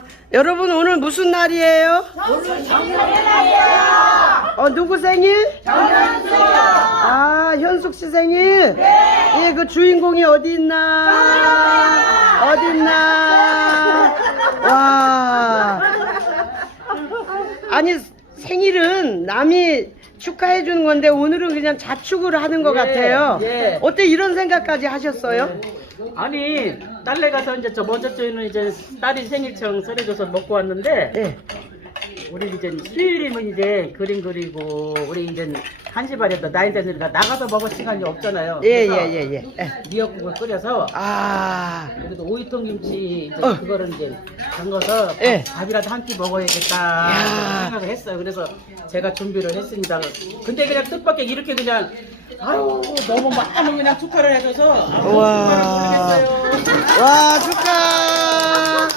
아, 여러분 오늘 무슨 날이에요? 오늘 정수, 정현숙 날이에요. 어 누구 생일? 현숙이요아 현숙 씨 생일? 네. 예그 주인공이 어디 있나? 어디 있나? 어디 있나? 와. 아니 생일은 남이 축하해 주는 건데 오늘은 그냥 자축을 하는 것 예, 같아요 예. 어때 이런 생각까지 하셨어요? 예. 아니 딸내 가서 이제 저 먼저 저희는 이제 딸인 생일 청 설해줘서 먹고 왔는데 예. 우리 이제 수요일이면 이제 그림 그리고 우리 이제 한시 반에도 나인데니까 나가서 먹을 시간이 없잖아요. 예예예 예, 예, 예. 예. 예. 미역국을 끓여서 아 그래도 오이통 김치 그거를 이제 담가서 어. 예. 밥이라도 한 끼 먹어야겠다 야. 생각을 했어요. 그래서 제가 준비를 했습니다. 근데 그냥 뜻밖에 이렇게 그냥 아유 너무 막 그냥 축하를 해줘서 와와 축하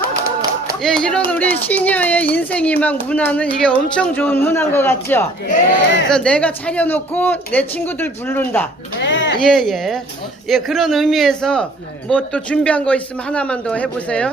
예 이런. 시녀의 인생이 막 문화는 이게 엄청 좋은 문화인 것 같죠? 네. 내가 차려놓고 내 친구들 부른다. 네. 예, 예. 예, 그런 의미에서 뭐 또 준비한 거 있으면 하나만 더 해보세요.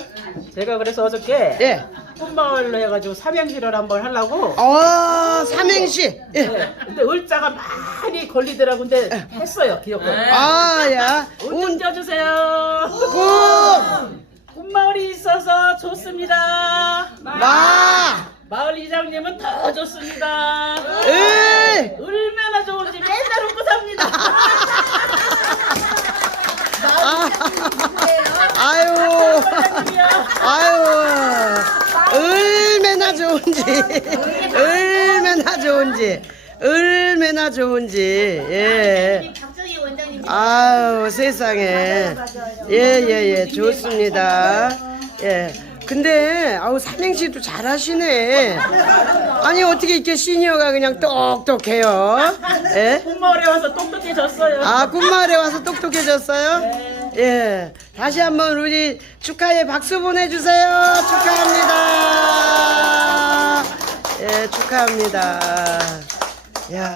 제가 그래서 어저께. 예. 꽃마을로 해가지고 삼행시를 한번 하려고. 아, 오, 삼행시? 네. 예. 근데 울자가 많이 걸리더라고. 근데 했어요, 기억도. 아, 야. 운져주세요. 꽃! 꽃마을이 있어서 좋습니다. 마! 마을 이장님은 더 좋습니다. 에 얼마나 좋은지 맨날 웃고 삽니다. 아. 아유, 아유, 얼마나, 좋은지. 얼마나, 좋은지. 얼마나 좋은지, 얼마나 좋은지, 얼마나 좋은지, 예. 아유, 세상에. 네, 맞아요, 맞아요. 예, 예, 예, 좋습니다. 예, 좋습니다. 예. 근데 아우 삼행시도 잘하시네. 아니 어떻게 이렇게 시니어가 그냥 똑똑해요? 네? 꿈마을에 와서 똑똑해졌어요. 아 꿈마을에 와서 똑똑해졌어요? 네. 예. 다시 한번 우리 축하의 박수 보내주세요. 축하합니다. 예 축하합니다. 야.